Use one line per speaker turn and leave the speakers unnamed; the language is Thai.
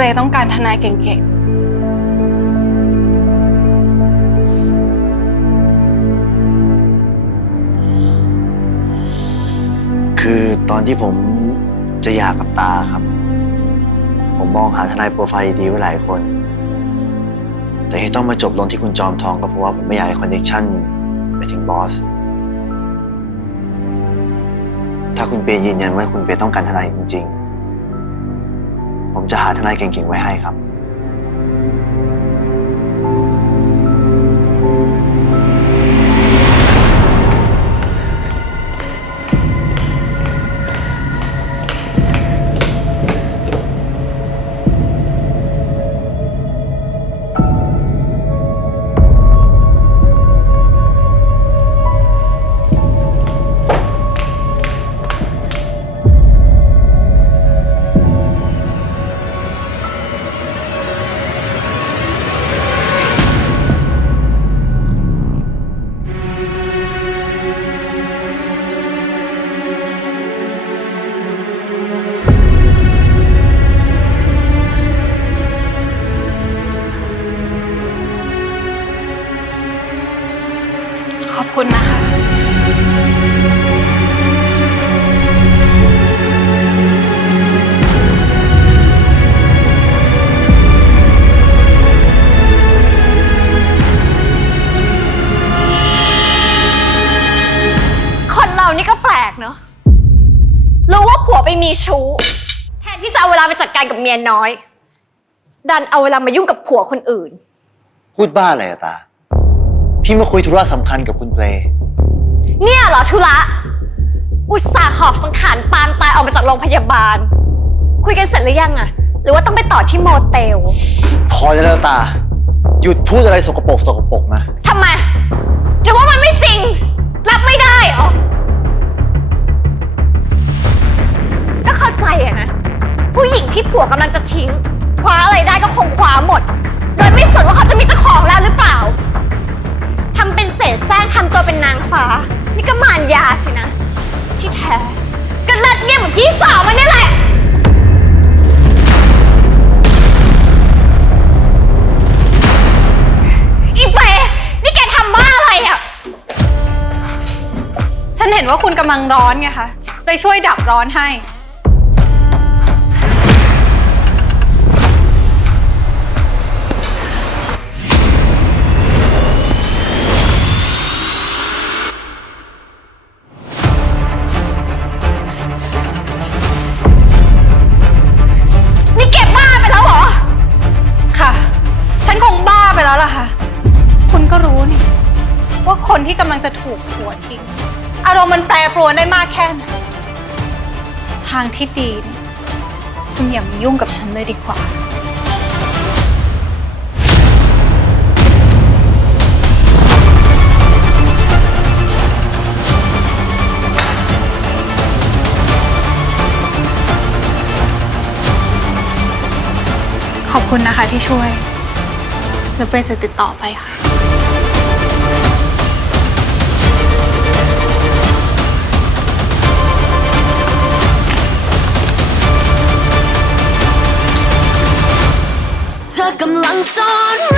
เปรย์ต้องการทนายเก่งๆ
คือตอนที่ผมจะหย่ากับตาครับ ผมมองหาทนายโปรไฟล์ดีไว้หลายคน แต่ที่ต้องมาจบลงที่คุณจอมทองก็เพราะว่าผมไม่อยากให้คอนเนคชั่นไปถึงบอส ถ้าคุณเปย์ยืนยันว่าคุณเปย์ต้องการทนายจริงๆ ผมจะหาทนายเก่งๆไว้ให้ครับ
ก็แปลกเนอะรู้ว่าผัวไปมีชู้ แทนที่จะเอาเวลาไปจัดการกับเมียน้อย ดันเอาเวลามายุ่งกับผัวคนอื่น
พูดบ้าอะไรอะตา พี่มาคุยธุระสำคัญกับคุณเปย์
เนี่ยเหรอธุระ อุตส่าห์หอบสังขารปานตายออกมาจากโรงพยาบาล คุยกันเสร็จหรือยังอะหรือว่าต้องไปต่อที่โมเตล
พอได้แล้วตา หยุดพูดอะไรสกปรกสกปรกนะ
ทำไม ผู้หญิงที่ผัวกำลังจะทิ้ง คว้าอะไรได้ก็คงคว้าหมด โดยไม่สนว่าเขาจะมีเจ้าของแล้วหรือเปล่าทำเป็นเศษแซงทำตัวเป็นนางฟ้า นี่ก็มารยาสินะ ที่แท้ก็เลิศเงียบเหมือนพี่สาวมันนี่แหละ อีเปนี่แกทำบ้าอะไรอะ
ฉันเห็นว่าคุณกำลังร้อนไงคะ เลยช่วยดับร้อนให้ ฉันคงบ้าไปแล้วล่ะค่ะ คุณก็รู้นี่ ว่าคนที่กำลังจะถูกผัวทิ้ง อารมณ์มันแปรปรวนได้มากแค่ไหนทางที่ดีเนี่ยคุณอย่ามายุ่งกับฉันเลยดีกว่า ขอบคุณนะคะที่ช่วย แล้วเปรย์จะติดต่อไปค่ะ
เธอกำลังซ่อน